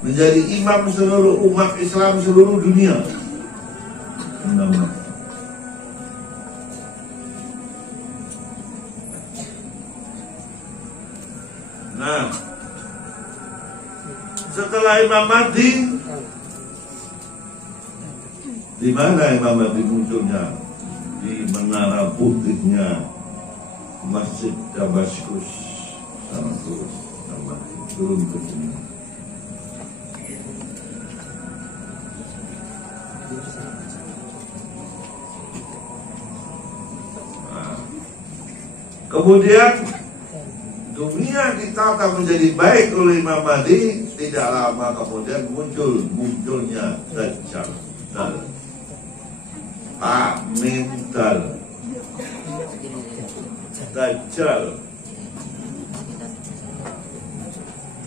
menjadi imam seluruh umat Islam seluruh dunia. Nah, setelah Imam Mahdi, di mana Imam Mahdi munculnya? Di menara putihnya Masjid Damaskus. Sama turun ke sini. Nah, kemudian dunia ditata menjadi baik oleh Imam Mahdi. Tidak lama kemudian munculnya Dajjal. Dajjal.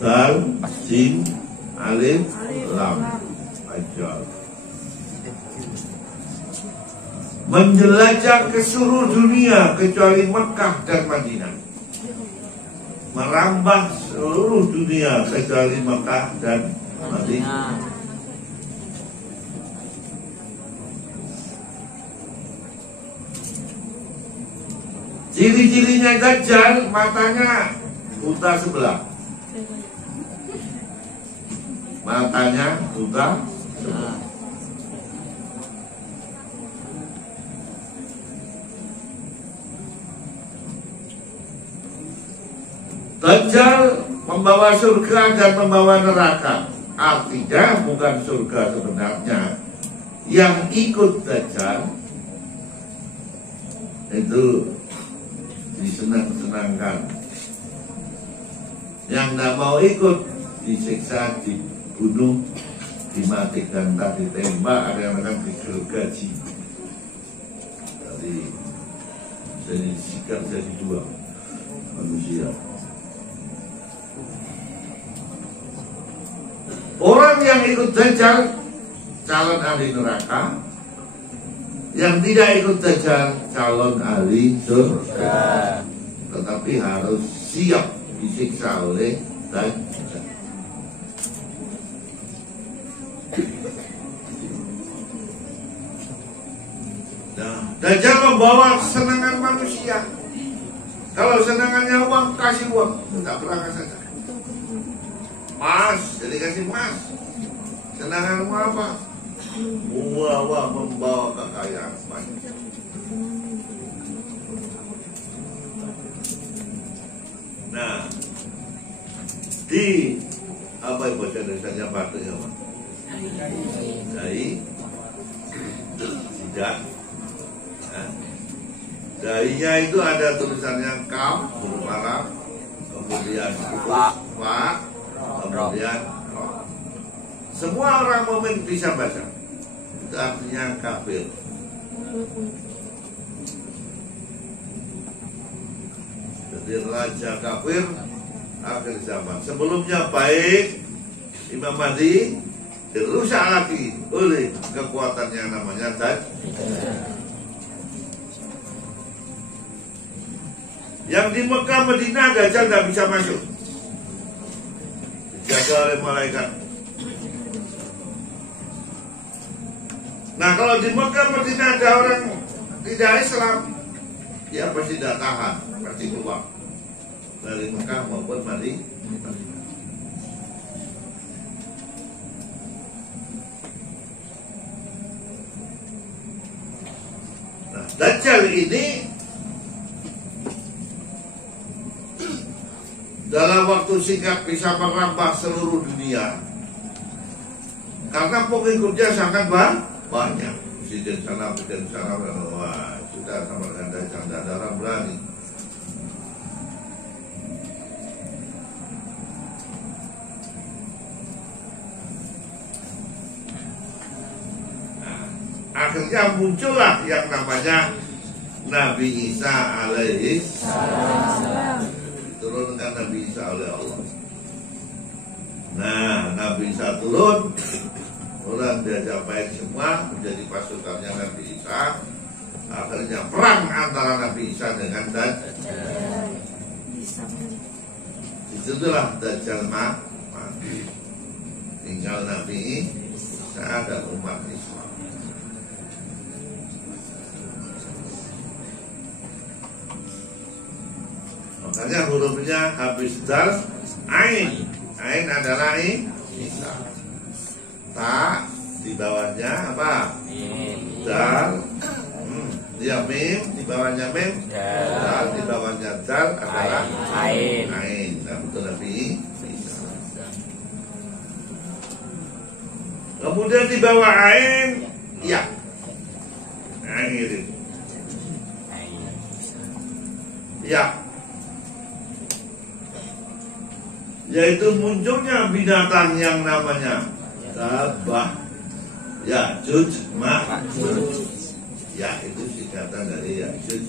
Dal, Sin, Alif, Lam. Dajjal menjelajah ke seluruh dunia kecuali Mekah dan Madinah. Merambah seluruh dunia kecuali Mekah dan Madinah. Ciri-cirinya Dajjal, matanya buta sebelah. Matanya buta sebelah. Dajjal membawa surga dan membawa neraka. Artinya bukan surga sebenarnya. Yang ikut Dajjal itu disenang-senangkan. Yang tidak mau ikut disiksa, dibunuh, dimatikan, tak ditembak, ada yang akan digergaji. Jadi sikat jadi dua manusia. Orang yang ikut Dajjal calon ahli neraka, yang tidak ikut Dajjal calon ahli surga. Tetapi harus siap disiksa oleh Dajjal. Nah, Dajjal membawa kesenangan manusia. Kalau senangannya uang, kasih uang, tidak berangkat saja. Mas, jadi kasih mas. Senanganmu apa? Membawa kekayaan banyak. Nah, di apa itu bahasa Indonesianya batunya apa? Dai, tidak. Dainya itu ada tulisannya kam, huruf Arab, kemudian fa, kemudian ro. Semua orang mukmin bisa baca. Itu artinya kafir. Jadi raja kafir akhir zaman. Sebelumnya baik, Imam Mahdi dirusak lagi oleh kekuatan yang namanya Dajjal. Yang di Mekah Madinah Dajjal tidak bisa masuk, dijaga oleh malaikat. Nah, kalau di Mekah Madinah ada orang tidak Islam, dia pasti tidak tahan, pasti keluar dari Mekah maupun Madinah. Nah, Dajjal ini dalam waktu singkat bisa merambah seluruh dunia karena pengikutnya sangat banyak. Presiden sana, wah sudah sama dengan Dajjal, tidak ada orang berani. Nah, akhirnya muncullah yang namanya Nabi Isa alaihi salam. Turunkan Nabi Isa oleh Allah. Nah, Nabi Isa turun, orang diajak baik semua menjadi pasukannya Nabi Isa. Akhirnya perang antara Nabi Isa dengan Dajjal. Disitulah Dajjal mati. tinggal Nabi Isa dan umat Islam. Makanya hurufnya habis dal ain. Ain adalah Isa. Ta di bawahnya apa? Dal. Dia mim di bawahnya mim. Dal di bawahnya dal adalah ain. Nah, betul Nabi Isa. Kemudian di bawah ain ya. Ain itu. Ya. Yaitu munculnya binatang yang namanya Dabah, Ya'juj, Ma'juj. Ya, itu singkatan dari Ya'juj.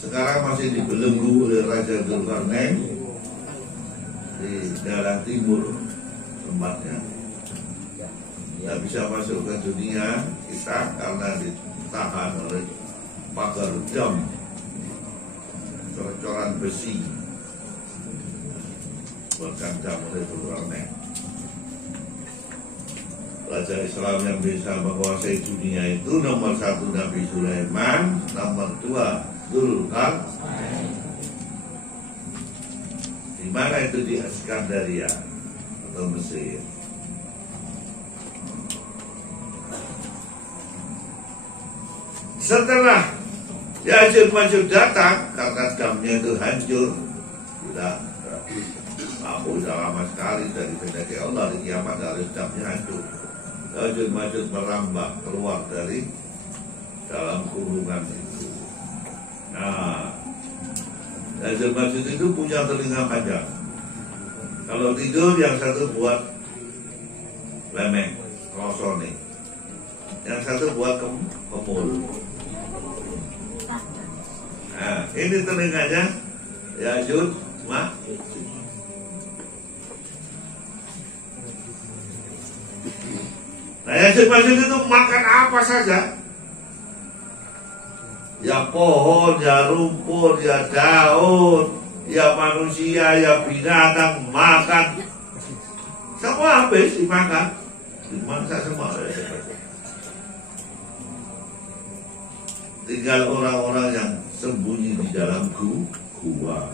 Sekarang masih dibelenggu oleh Raja Dzulkarnain di daerah timur tempatnya. Tidak bisa masuk ke dunia kita karena ditahan oleh pagar dam, cor-coran besi. Berkandang oleh Dzulkarnain. Raja Islam yang bisa menguasai dunia itu nomor 1 Nabi Sulaiman, nomor 2 Dzulkarnain. Di mana itu? Di Iskandaria atau Mesir. Setelah Ya'juj Ma'juj datang, karena damnya itu hancur, sudah lama sekali dari pendaki Allah, di kiamat harus damnya hancur. Ya'juj Ma'juj merambah keluar dari dalam kurungan itu. Nah, Ya'juj Ma'juj itu punya telinga panjang. Kalau tidur yang satu buat lemeng, rosone, yang satu buat kemul. Nah, ini telinganya Ya'juj Ma'juj. Nah, Ya'juj Ma'juj itu makan apa saja. Ya pohon, ya rumput, ya daun, ya manusia, ya binatang, makan. Semua habis dimakan. Dimangsa semua. Tinggal orang-orang yang sembunyi di dalam gua.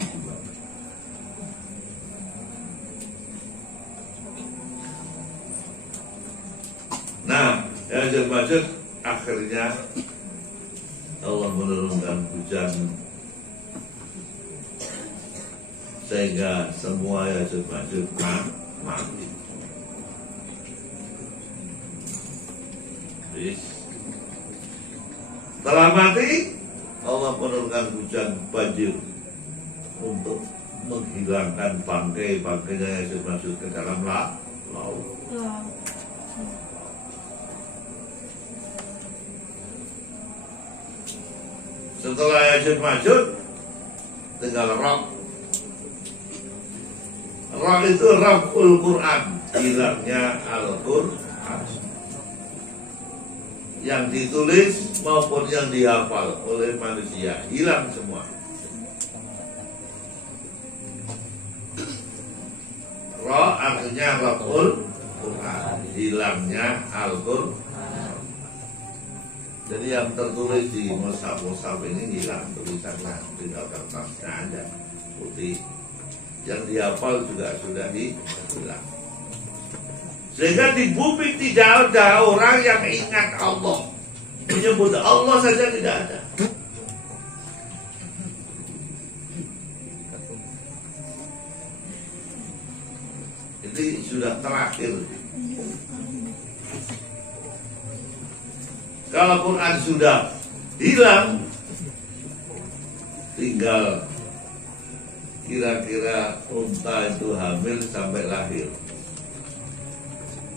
Nah, Ya'juj Ma'juj akhirnya Allah menurunkan hujan sehingga semua Ya'juj Ma'juj mati. Setelah mati, Allah menurunkan hujan banjir untuk menghilangkan bangkai-bangkainya Ya'juj Ma'juj ke dalam laut. Setelah Ya'juj Ma'juj tinggal Roh. Roh itu Rabbul Quran, hilangnya Al-Quran, yang ditulis maupun yang dihafal oleh manusia, hilang semua. Roh artinya Rabbul Quran, hilangnya Al-Quran. Jadi yang tertulis di mushaf-mushaf ini hilang tulisannya, tinggal kertasnya aja putih. Yang dihafal juga sudah hilang. Sehingga di bumi tidak ada orang yang ingat Allah, menyebut Allah saja tidak ada. Jadi sudah terakhir. Kalau Quran sudah hilang, tinggal kira-kira unta itu hamil sampai lahir.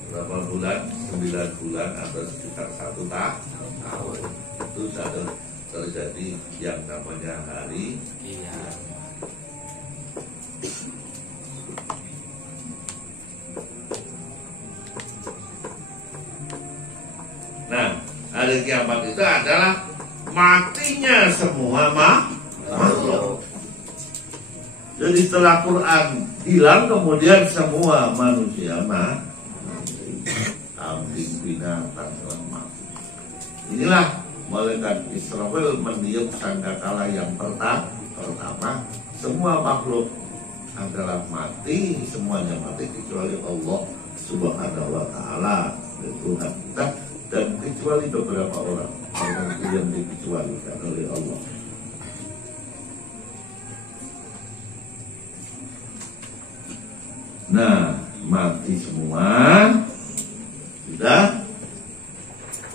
Berapa bulan? 9 bulan atau sekitar 1 tahun. Itu sudah terjadi yang namanya hari kiamat. Nah, hari kiamat itu adalah matinya semua makhluk. Jadi setelah Quran hilang, kemudian semua manusia mati, kambing, binatang telah mati. Inilah malaikat Israfil meniup sangkakala yang pertama. Semua makhluk adalah mati, semuanya mati kecuali Allah Subhanahu wa Ta'ala, Tuhan kita, dan kecuali beberapa orang yang dikecualikan oleh Allah. Nah, mati semua sudah.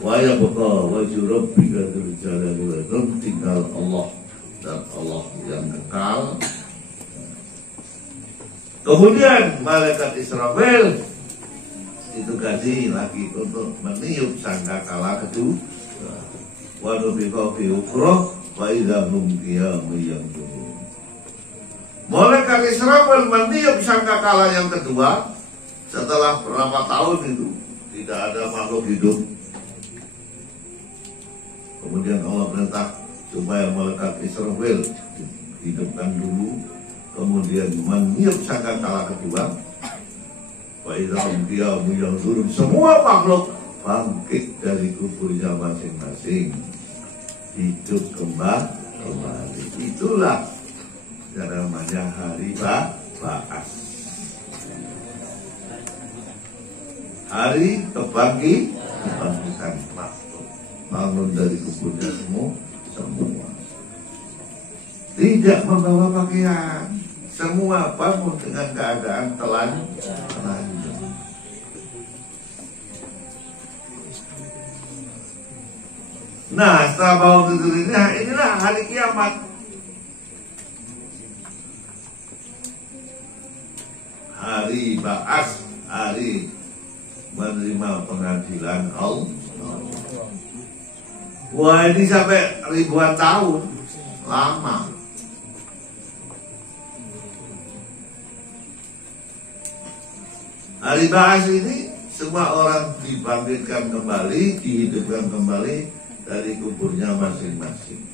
Wa yabqa wajhu rabbika dzul jalali wal ikram, tinggal Allah, dan Allah yang kekal. Kemudian malaikat Israfil ditugasi lagi untuk meniup sangkakala kedua. Wa nufiqa fi ukhra wa idza hum qiyamun yanzurun. Malaikat Israfil meniup sangkakala yang kedua. Setelah berapa tahun itu tidak ada makhluk hidup. Kemudian Allah perintah supaya malaikat Israfil hidupkan dulu, kemudian meniup sangkakala kedua. Wa idza hum qiyamun yanzurun, semua makhluk bangkit dari kuburnya masing-masing, hidup kembali. Itulah yang namanya hari ba'ats, hari kebangkitan makhluk, bangun dari kuburnya semua. Tidak membawa pakaian, semua bangun dengan keadaan telanjang. Nah, setelah bangun tidur ini, inilah hari kiamat. Hari ba'ats, hari menerima pengadilan Allah. Wah, ini sampai ribuan tahun, lama. Hari ba'ats ini semua orang dibangkitkan kembali, dihidupkan kembali dari kuburnya masing-masing.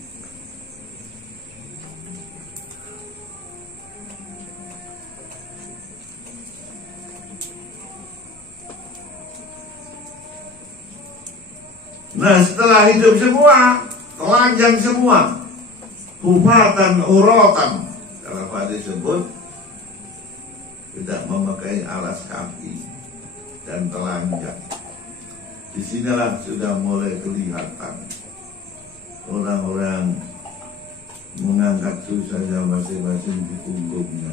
Nah, setelah hidup semua, telanjang semua, hufatan uratan, kalau hadis disebut tidak memakai alas kaki dan telanjang. Disinilah sudah mulai kelihatan orang-orang mengangkat susahnya masing-masing di punggungnya,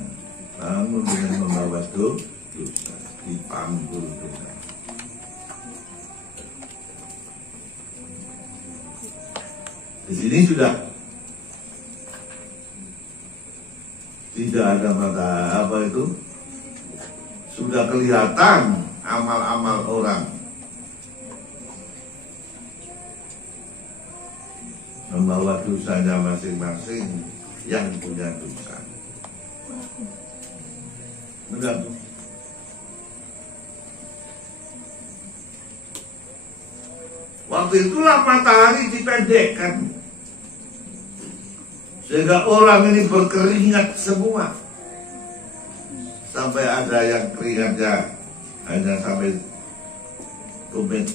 namun dengan membawa dosa, dipanggul dosa. Di sini sudah tidak ada mata apa itu, sudah kelihatan amal-amal orang, membawa dosanya masing-masing yang punya dosa. Benar. Waktu itulah matahari dipendekkan, sehingga orang ini berkeringat semua, sampai ada yang keringatnya hanya sampai tumit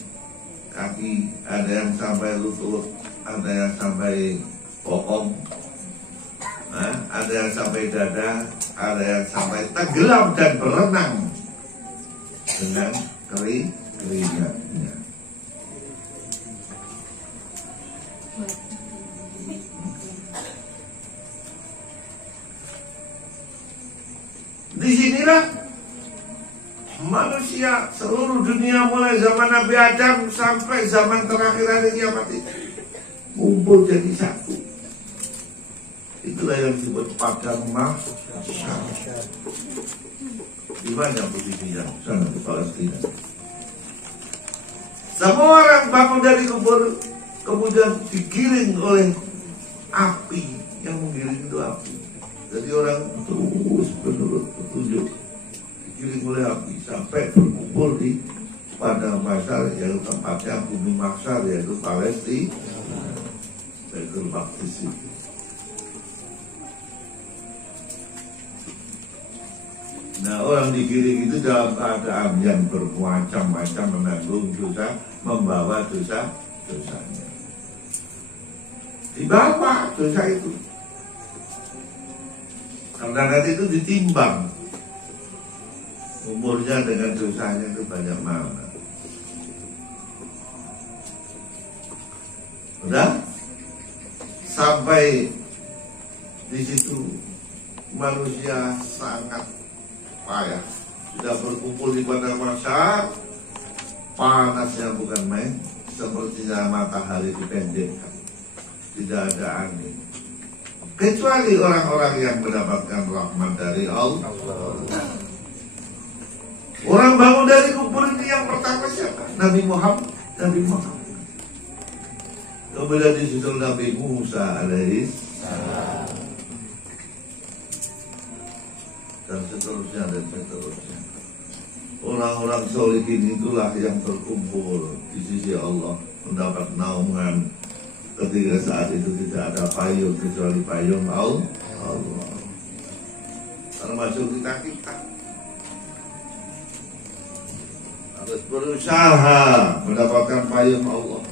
kaki, ada yang sampai lutut, ada yang sampai bokong, ada yang sampai dada, ada yang sampai tenggelam dan berenang dengan keringatnya. Disinilah manusia seluruh dunia mulai zaman Nabi Adam sampai zaman terakhir hari kiamat itu kumpul jadi satu. Itulah yang disebut padang mahsyar. Di mana posisinya? Sana di Palestina. Semua orang bangun dari kubur, kemudian digiring oleh api, yang menggiring itu api. Jadi orang terus menurut petunjuk digiring oleh api sampai berkumpul di padang mahsyar, yaitu tempatnya bumi mahsyar, yaitu Palestina, Baitul Maqdis itu. Nah, orang digiring itu dalam keadaan yang bermacam-macam menanggung dosa, membawa dosa-dosanya. Dibawa dosa itu. Karena nanti itu ditimbang. Umurnya dengan dosanya itu banyak mana. Udah? Sampai di situ manusia sangat payah, sudah berkumpul di padang mahsyar, panasnya bukan main, sepertinya matahari dipendekkan, tidak ada angin, kecuali orang-orang yang mendapatkan rahmat dari Allah. Orang bangun dari kubur ini yang pertama siapa? Nabi Muhammad. Kemudian disusul Nabi Musa alaihi salam, dan seterusnya. Orang-orang solihin itulah yang terkumpul di sisi Allah, mendapat naungan ketika saat itu tidak ada payung kecuali payung Allah. Termasuk kita harus berusaha mendapatkan payung Allah.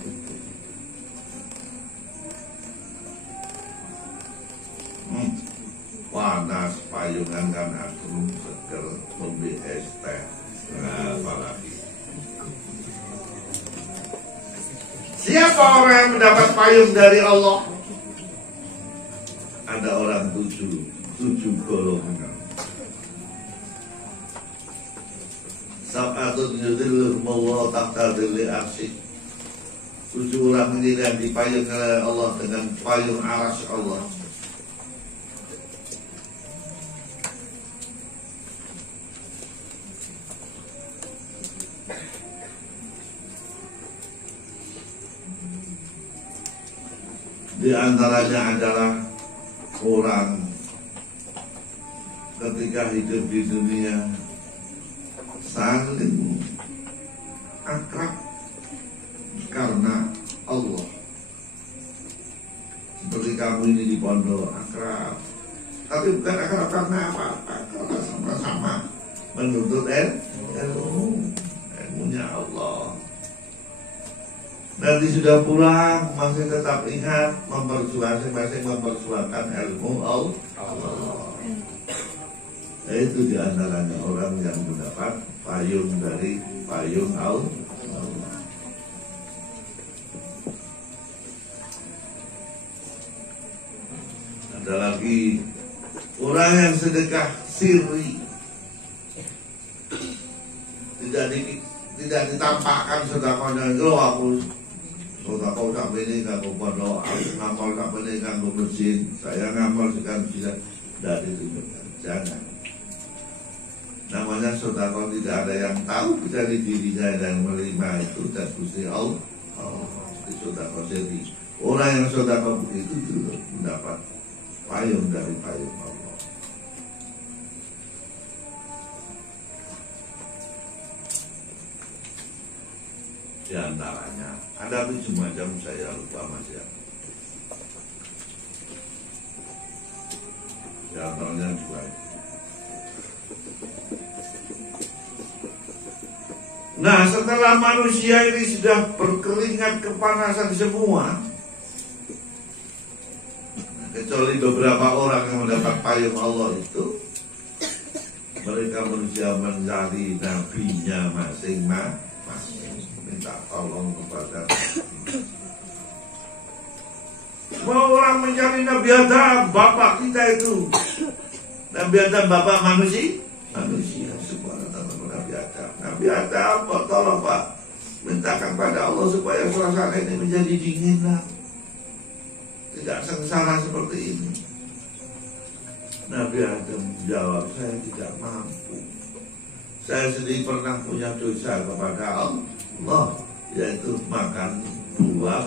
Panas payungan kan aku seger lebih es teh. Nah, apalagi siapa orang yang mendapat payung dari Allah? Ada orang tujuh golongan. Sab'atun yudhilluhum Allah tahta dhilli arsy. 7 orang ini yang dipayung oleh Allah dengan payung arsy Allah. Di antaranya adalah orang ketika hidup di dunia saling akrab karena Allah. Seperti kamu ini di pondok akrab, tapi bukan akrab karena apa-apa, karena sama-sama menuntut ilmunya Allah. Nanti sudah pulang masih tetap ingat masing-masing memperjuangkan ilmu Allah. Itu diantaranya orang yang mendapat payung dari payung Allah. Ada lagi orang yang sedekah sirri, tidak ditampakkan sedekahnya. Aku sedekah sampai ini kan pondok, aku ngamal sampai ini kan masjid, saya ngamal sekarang bisa dari ditunjukkan. Jangan. Namanya sedekah tidak ada yang tahu kecuali dirinya yang menerima itu dan Gusti Allah. Sedekah sendiri. Orang yang sedekah begitu dulu mendapat payung dari payung Allah. Di antaranya ada 7 macam, saya lupa masih ada. Di antaranya juga. Nah, setelah manusia ini sudah berkeringat kepanasan semua, kecuali beberapa orang yang mendapat payung Allah itu, mereka manusia mencari nabinya masing-masing, minta tolong kepada mau orang mencari Nabi Adam, bapak kita itu. Nabi Adam bapak manusia semua datang ke Nabi Adam. Nabi Adam, tolong Pak, mintakan pada Allah supaya suasana ini menjadi dingin lah, tidak sengsara seperti ini. Nabi Adam jawab, saya tidak mampu. Saya sendiri pernah punya dosa kepada Allah, yaitu makan buah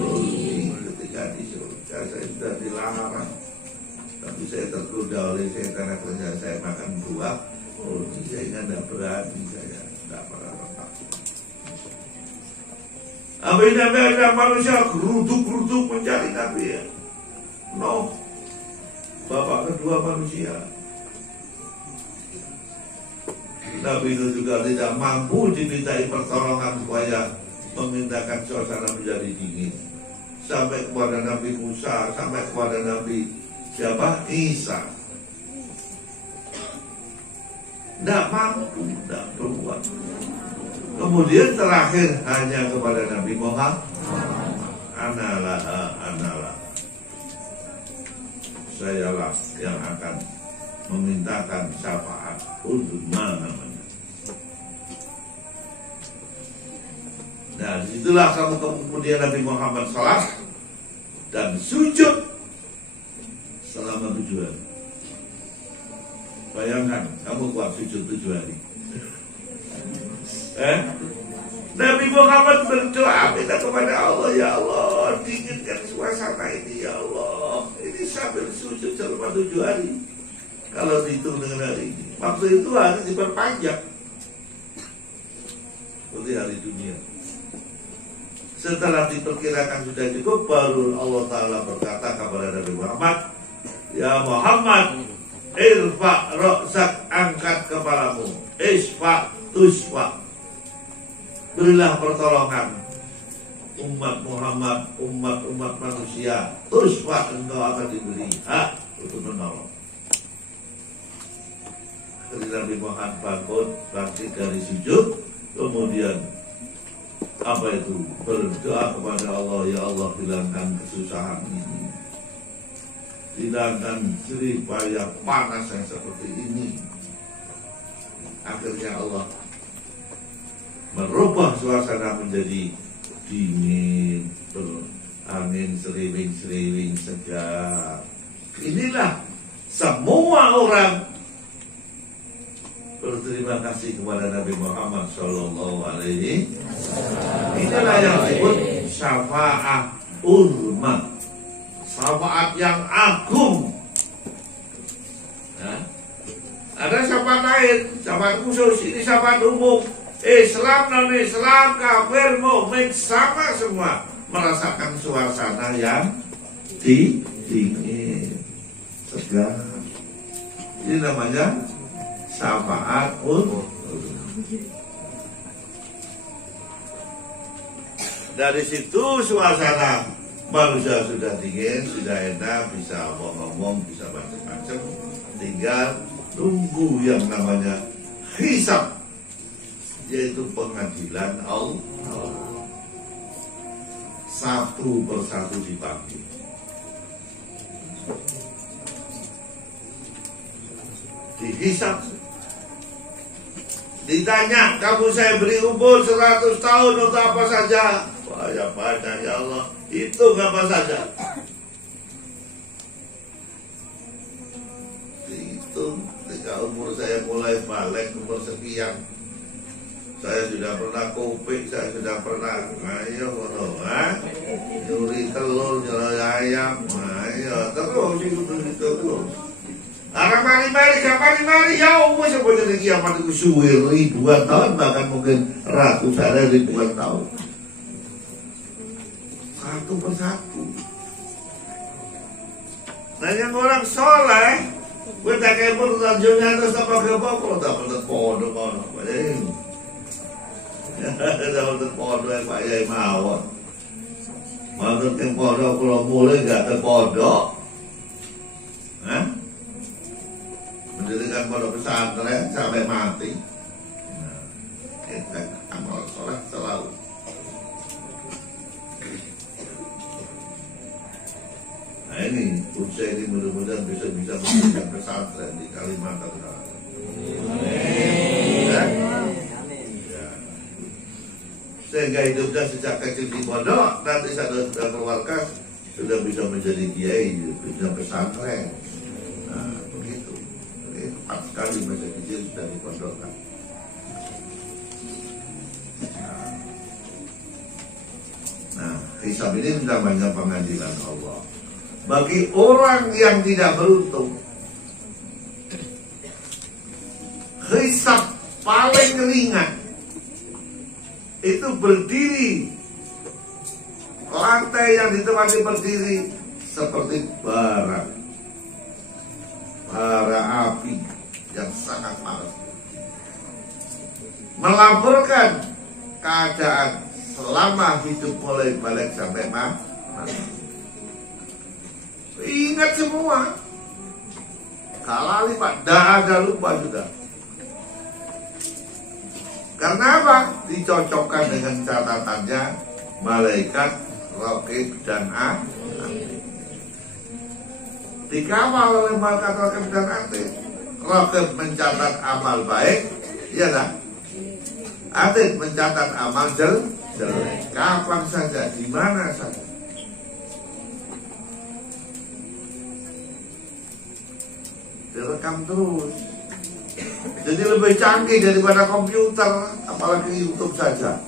roti. Ketika di surga saya sudah dilarang, tapi saya tergoda oleh setan karena saya makan buah roti. Saya tidak berani, saya tidak pernah makan. Apa ini ada manusia geruduk-geruduk mencari Nabi ya? No, bapak kedua manusia. Nabi Nuh juga tidak mampu dimintai pertolongan supaya memindahkan suasana menjadi dingin. Sampai kepada Nabi Musa, sampai kepada Nabi siapa? Isa. Tidak mampu, tidak berbuat. Kemudian terakhir hanya kepada Nabi Muhammad. Analah. Sayalah yang akan memintakan syafaat untuk namanya. Nah, disitulah kamu kemudian Nabi Muhammad salat dan sujud selama 7 hari. Bayangkan, kamu kuat sujud 7 hari. Nabi Muhammad berdoa minta kepada Allah, ya Allah, dinginkan suasana ini, ya Allah. Ini sambil sujud selama 7 hari. Kalau dihitung dengan hari ini, waktu itu hari diperpanjang seperti hari dunia. Setelah diperkirakan sudah cukup, baru Allah Ta'ala berkata kepada Nabi Muhammad, ya Muhammad, irfa ra'sak, angkat kepalamu, isfa tusfa, berilah pertolongan umat Muhammad, umat manusia, tusfa, engkau akan diberi hak untuk menolong. Ketika Nabi Muhammad bangkit dari sujud, kemudian apa itu? Berdoa kepada Allah, ya Allah, hilangkan kesusahan ini, hilangkan jerih payah panas yang seperti ini. Akhirnya Allah merubah suasana menjadi dingin, berangin seriwing segar. Inilah semua orang berterima kasih kepada Nabi Muhammad Sallallahu Alaihi Wasallam. Inilah yang disebut syafaat ulama, syafaat yang agung. Nah, ada syafaat lain, syafaat khusus, ini syafaat umum. Islam, non-Islam, kafir, mukmin sama semua merasakan suasana yang dingin, segar. Ini namanya syafaat ulama. Dari situ suasana manusia sudah dingin, sudah enak, bisa ngomong, bisa macam-macam. Tinggal tunggu yang namanya hisab, yaitu pengadilan Allah. Satu persatu dipanggil. Dihisab. Ditanya, kamu saya beri umur 100 tahun untuk apa saja? Banyak ya Allah. Itu apa saja? Dihitung ketika umur saya mulai balik, umur sekian, saya sudah pernah kopik, saya sudah pernah nyuri telur, nyuri ayam, terus. Orang mari-mari, ya Allah, sebenarnya kiamat itu suwir ribuan tahun, bahkan mungkin ratusan ribuan tahun. Satu persatu. Nah, yang orang soleh, kita kayak bertanjungnya terus apa apa, tak pernah podok orang, tak pernah podok yang Pak Yai mawon. Maksud yang podok kalau mulai nggak terpodok, mendirikan pondok pesantren sampai mati. Nah, kita amal soleh selalu. Nah ini, usaha ini mudah-mudahan bisa mendirikan pesantren di Kalimantan Utara. Ya. Sehingga hidupnya sejak kecil di pondok, nanti sudah keluarga sudah bisa menjadi kiai, bisa pesantren. Nah, begitu. Tepat sekali masa kecil sudah dipondokkan. Nah, hisab ini namanya pengadilan Allah. Bagi orang yang tidak beruntung, hisab paling ringan itu berdiri, lantai yang ditempati berdiri seperti bara api yang sangat panas. melaporkan keadaan selama hidup mulai balik sampai mati. Ingat semua. Kalali Pak, dah ada lupa sudah. Karena apa? Dicocokkan dengan catatannya malaikat, raqib dan atid. Dikawal oleh malaikat, raqib dan atid. Raqib mencatat amal baik, iya dah. Atid mencatat amal jelek. Kapan saja, di mana saja. Direkam terus. Jadi lebih canggih daripada komputer, apalagi YouTube saja,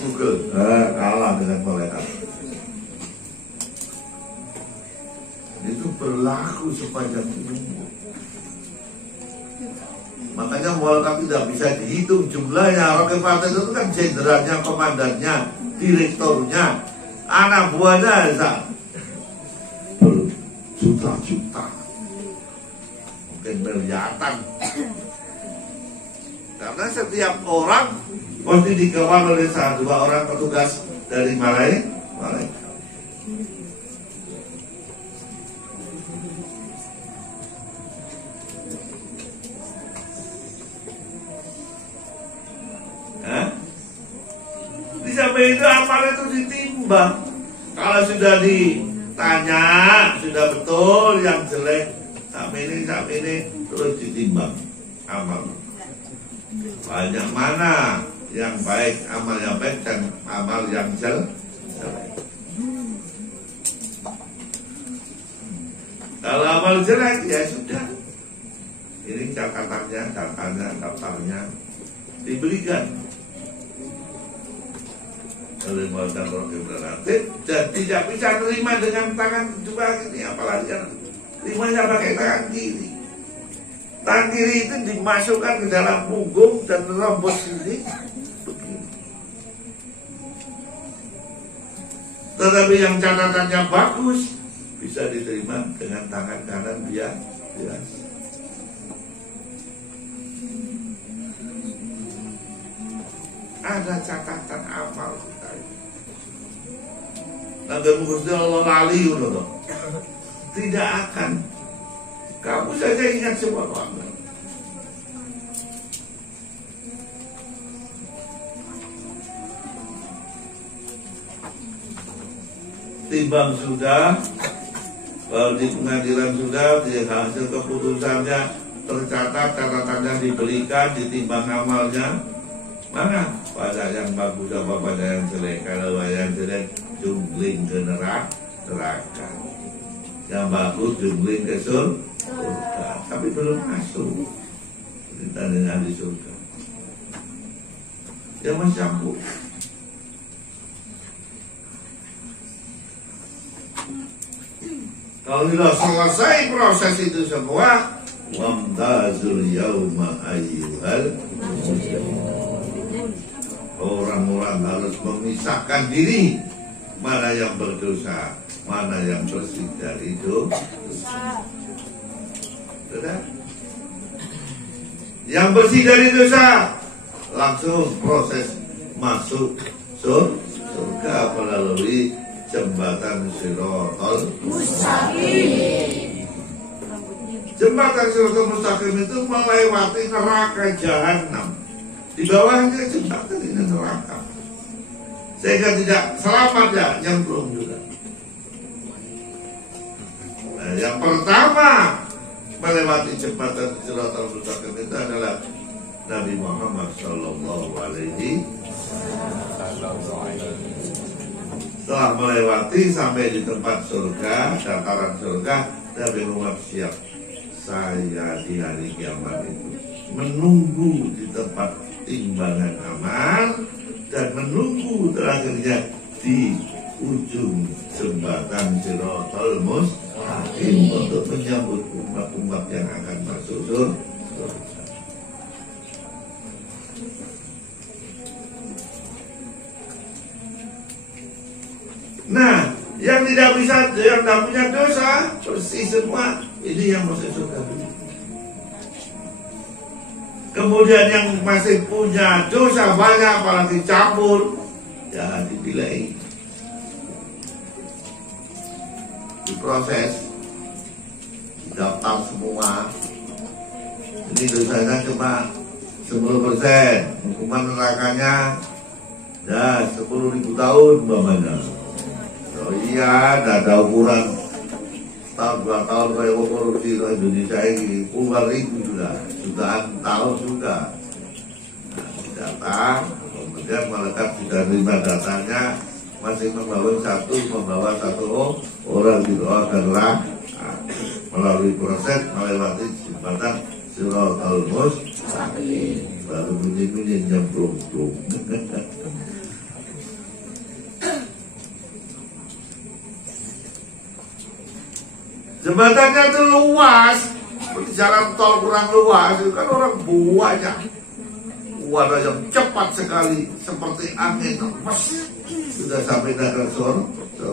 Google, kalah dengan malaikat. Itu berlaku sepanjang hidup. Makanya malaikat tidak bisa dihitung jumlahnya. Raqib atid itu kan jenderalnya, komandannya, direkturnya, anak buahnya, berjuta-juta. Miliaran. Karena setiap orang pasti dikawal oleh 1-2 orang petugas dari malaikat. Di samping itu amal itu ditimbang. Kalau sudah ditanya, sudah betul yang jelek sampai ini terus ditimbang amal. Banyak mana yang baik, amal yang baik dan amal yang jelek. Kalau amal jelek ya sudah. Ini catatannya, daftarnya diberikan oleh malaikat raqib dan atid, dan tidak bisa terima dengan tangan dua ini, apalagi yang terimanya pakai tangan kiri. Tangan kiri itu dimasukkan ke dalam punggung dan rembes ini begini. Tetapi yang catatannya bagus bisa diterima dengan tangan kanan biasa. Ada catatan amal kita. Nabi Gusti Allah lali loh. Tidak akan. Kamu saja ingat semua amal. Timbang sudah, kalau di pengadilan sudah, di hasil keputusannya tercatat, catatannya diberikan, ditimbang amalnya. Mana pada yang bagus apa pada yang jelek? Kalau yang jelek jungling ke neraka, yang bagus jungling ke surga. Tapi belum masuk kita dengan di surga. Ya masih campur. Kalau sudah selesai proses itu semua, wamtazul yauma ayyuhal mujrimun. Orang-orang harus memisahkan diri, mana yang berdosa, mana yang bersih dari dosa. Sudah? Yang bersih dari dosa langsung proses masuk surga melalui jembatan Shiratal Mustaqim. Jembatan Shiratal Mustaqim itu melewati neraka jahanam. Di bawahnya jembatan ini neraka, sehingga tidak selamat ya nyemplung juga. Nah, yang pertama melewati jembatan Shiratal Mustaqim itu adalah Nabi Muhammad Sallallahu Alaihi Wasallam. Setelah melewati sampai di tempat surga, dataran surga, Nabi Muhammad siap. Saya di hari kiamat itu menunggu di tempat timbangan amal dan menunggu terakhirnya di ujung jembatan Shiratal Mustaqim untuk menyambut umat-umat yang akan masuk surga. Nah, yang tidak bisa, yang tidak punya dosa bersih semua, ini yang masuk surga dulu. Kemudian yang masih punya dosa banyak, apalagi campur, ya dipilih, diproses, daftar semua. Ini dosanya cuma 10%, hukuman nerakanya ya 10.000 tahun umpamanya. Oh iya, ada ukuran tahun 2 tahun kayak korupsi di Indonesia ini puluhan ribu sudah, jutaan tahun juga. Nah, data, kemudian melekat sudah terima datanya, masih membawa satu orang di bawah adalah melalui proses melewati jembatan Siratal Mustaqim, baru bunyi-bunyi nyemplung-plung. Jembatannya itu luas, seperti jalan tol kurang luas, itu kan orang banyak. Ada yang cepat sekali, seperti angin, sudah sampai negara surga.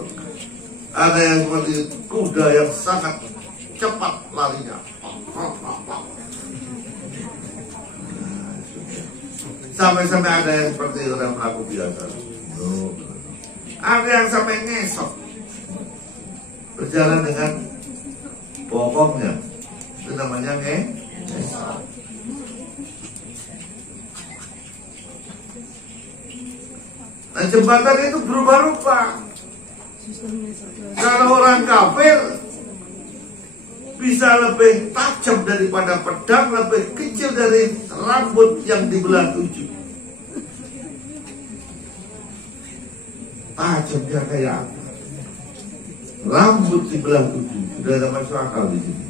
Ada yang seperti kuda yang sangat cepat larinya. Sampai-sampai ada yang seperti orang pelaku biasa. Ada yang sampai ngesot, berjalan dengan bokongnya, itu namanya ngesot. Nah, jembatan itu berubah-ubah. Kalau orang kafir bisa lebih tajam daripada pedang, lebih kecil dari rambut yang dibelah 7. Tajamnya kayak apa? Rambut dibelah 7, sudah ada masuk akal di sini.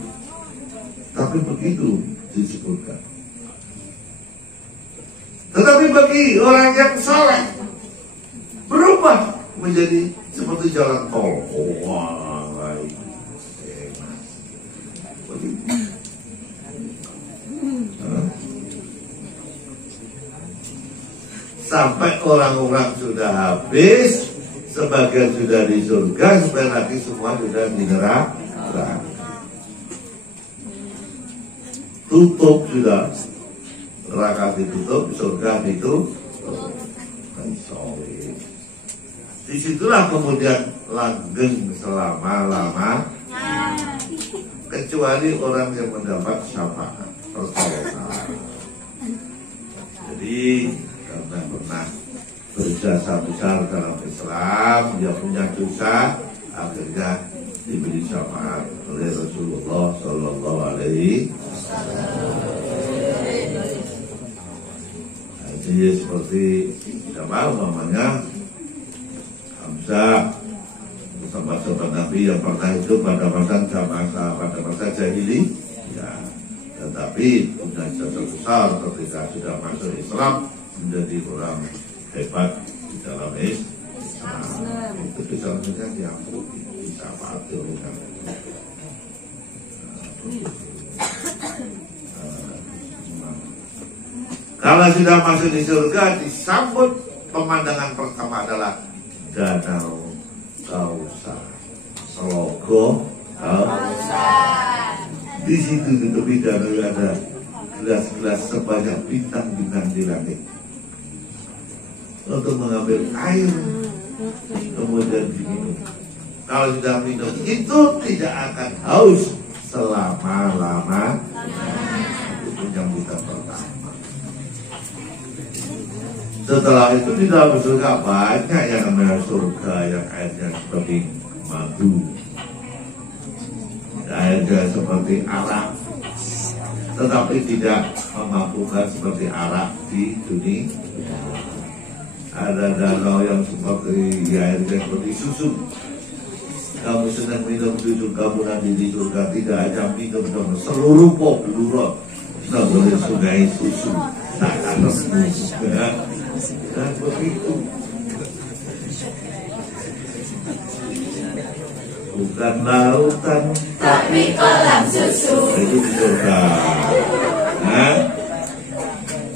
Tapi begitu disebutkan. Tetapi bagi orang yang saleh, berubah menjadi seperti jalan tol. Wah, sampai orang-orang sudah habis, sebagian sudah di surga, sebagian lagi semua sudah di neraka. Tutup sudah, neraka ditutup, surga ditutup. Disitulah kemudian langgeng selama-lama, kecuali orang yang mendapat syafaat pertolongan. Jadi karena pernah berjasa besar dalam Islam, dia punya dosa, akhirnya diberi syafaat oleh Rasulullah Sallallahu Alaihi Wasallam. Jadi seperti siapa namanya Hamzah, sahabat-sahabat Nabi yang pernah hidup pada masa jahili, ya, tetapi punya jasa besar ketika sudah masuk Islam, menjadi orang hebat di dalam Islam. Itu bisa diampuni, bisa patuh oleh kami. Kalau sudah masuk di surga, disambut pemandangan pertama adalah Danau Kausar, Selogo Kausar. Di situ di tepi danau ada gelas-gelas sebanyak bintang-bintang di langit untuk mengambil air, kemudian diminum. Kalau sudah minum itu tidak akan haus selama-lama. Itu penyambutan pertama. Setelah itu di dalam surga banyak yang namanya surga yang airnya seperti madu, airnya seperti arak, tetapi tidak memabukkan seperti arak di dunia. Ada danau yang seperti airnya seperti susu. Kamu sedang minum susu, kamu nanti di surga tidak hanya minum dengan seluruh bluro, seluruh sungai susu. Tak ada semua. Dan begitu, bukan lautan tapi kolam susu. Itu di surga.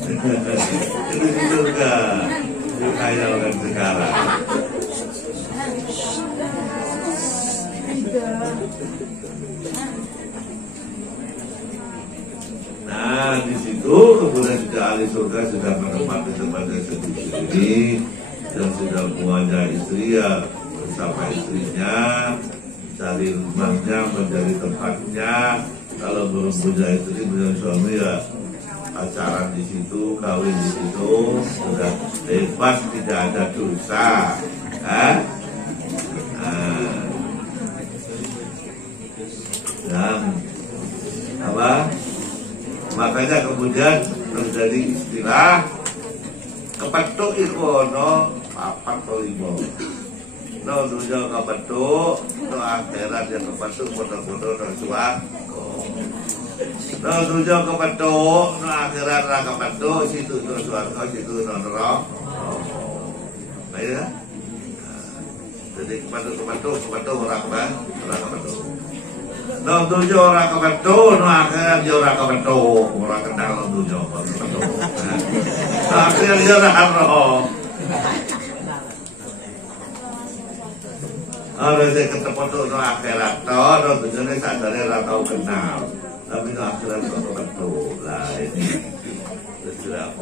Itu di surga. Dikayalkan sekarang. Nah, di situ kemudian juga ahli surga sudah menempati tempatnya sendiri dan sudah punya istri ya bersama istrinya, cari rumahnya menjadi tempatnya. Kalau belum punya istri, punya suami ya pacaran di situ, kawin di situ, sudah bebas, tidak ada dosa. Dan apa? Makanya kemudian terjadi istilah kepethuk iku ana papat to limo. No dunya kepethuk, no akhirat yang kepethuk padha-padha nang swarga. No dunya kepethuk, no akhirat ra kepethuk, situ nang swarga, situ nang neraka. Baik ya? Jadi kepethuk ora kepethuk. No dunya ora kepethuk, no akhirat yo ora kepethuk, ora kenal dunya kepethuk. Akhirat yo ora ero. Ora sing ketepethuk no akhirat to, no dunyane sadare ora tau kenal. Tapi no akhirat kok kepethuk. Lah ini sudah.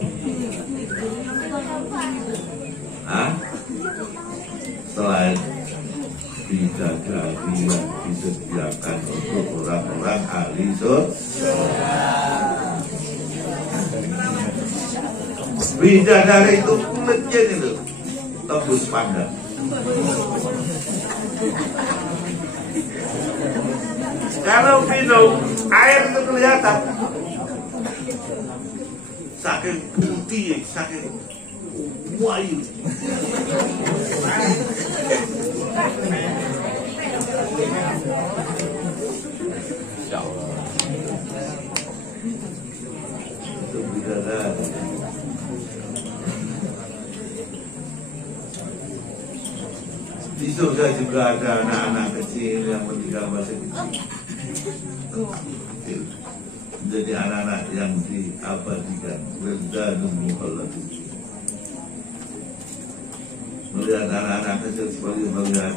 Selain bidadari yang disediakan untuk orang-orang ahli surga. Bidadari itu kulitnya itu tembus pandang. Kalau minum air itu kelihatan saking putih, saking wayu. Itu bidadari. Di surga juga ada anak-anak kecil yang meninggal masih kecil. Jadi anak-anak yang diabadikan, wildanun mukhalladun. Melihat anak-anak kecil seperti melihat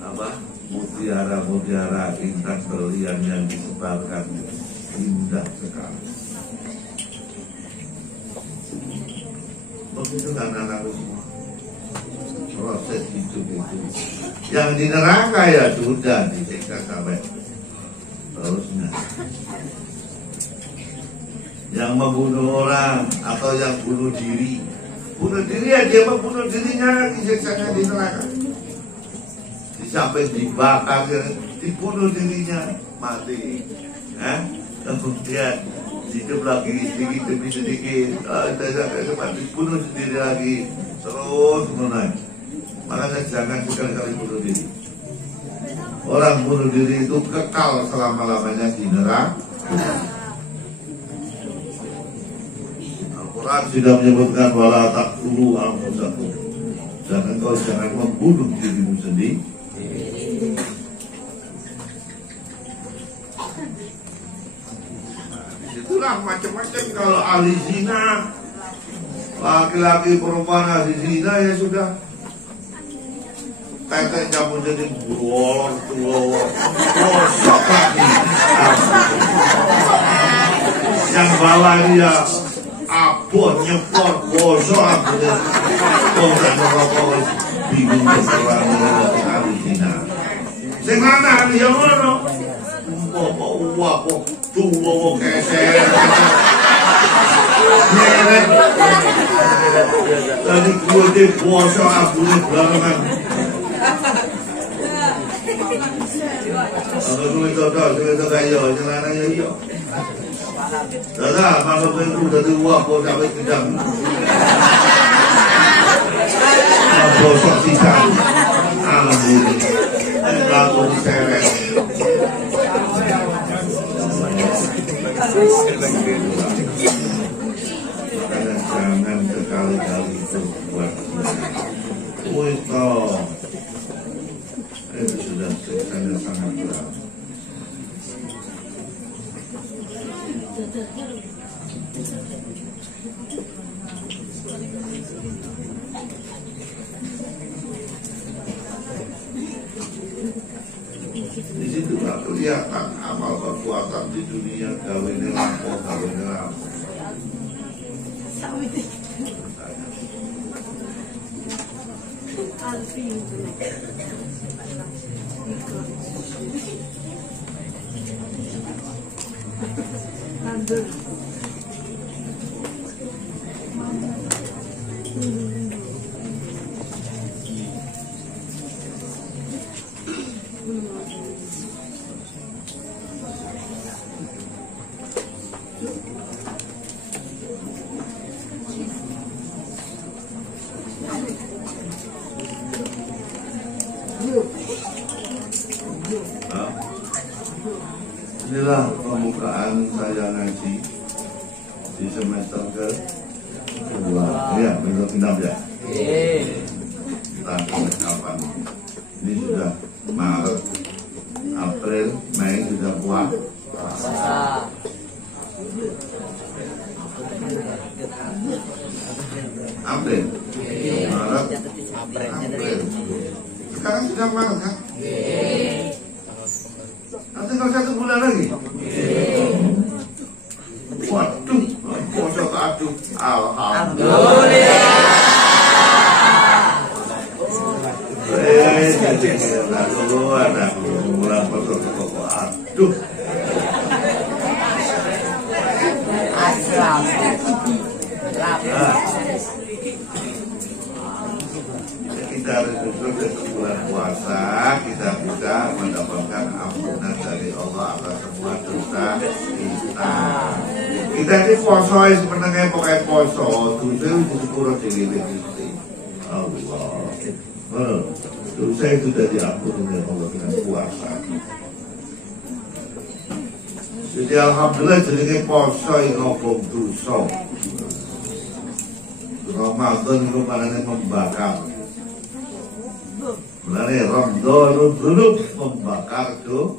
apa? Mutiara-mutiara intan berlian yang disebarkan, indah sekali. Begitu anak-anakku semua. Proses hidup itu. Yang di neraka ya sudah disiksa sampai terusnya. Yang membunuh orang atau yang bunuh diri ya dia membunuh dirinya, disiksanya di neraka. Sampai dibakar, dibunuh dirinya, mati. Kemudian hidup lagi sedikit demi sedikit, dibunuh sendiri lagi, terus menaik. Makanya jangan sekali-kali bunuh diri. Orang bunuh diri itu kekal selama-lamanya di neraka. Al-Quran sudah menyebutkan wala taqtulu anfusakum. Dan engkau jangan membunuh dirimu sendiri. Disitulah macam-macam. Kalau ahli zina, laki-laki perempuan ahli zina ya sudah teteknya menjadi bolor, kosok lagi. Yang bawah dia abon, nyepor, kosok lagi. Kosok merokok, bingung keserang ahli zina. Sing mana ahli yang mana? Kok tuwa keser. Tadi gue di kosok abonnya barengan. Kalau gue itu kayo, celana yo. Dah, masuk itu dari uang kau sampai tidak. Bosok sisa. Alhamdulillah. Lalu diseret. Makanya jangan sekali-kali berbuat. Itu sudah siksanya sangat berat. Di situ tak kelihatan amal kekuatan di dunia Gawene lampu, gawene lampu. Inilah pembukaan saya ngaji di semester kedua. Ya, minggu genap ya. Kita kapan? Ini sudah Maret, April, Mei sudah puasa. April, Maret, April. Sekarang sudah Maret kan? Nanti kalau 1 bulan lagi. Waduh, puasa aduh, alhamdulillah. Ada bulan puasa aduh. Kita harus bersyukur ke bulan puasa, kita bisa mendapatkan ampunan dari Allah atas semua dosa kita. Kita ini poso sebenarnya pokoknya poso, dosa itu sepuluh diri Allah. Dosa itu sudah diampuni oleh Allah dengan puasa. Jadi alhamdulillah jadi poso ngobong dosa. Ramadan itu maknanya membakar. Mulane Ramadan dulu membakar tuh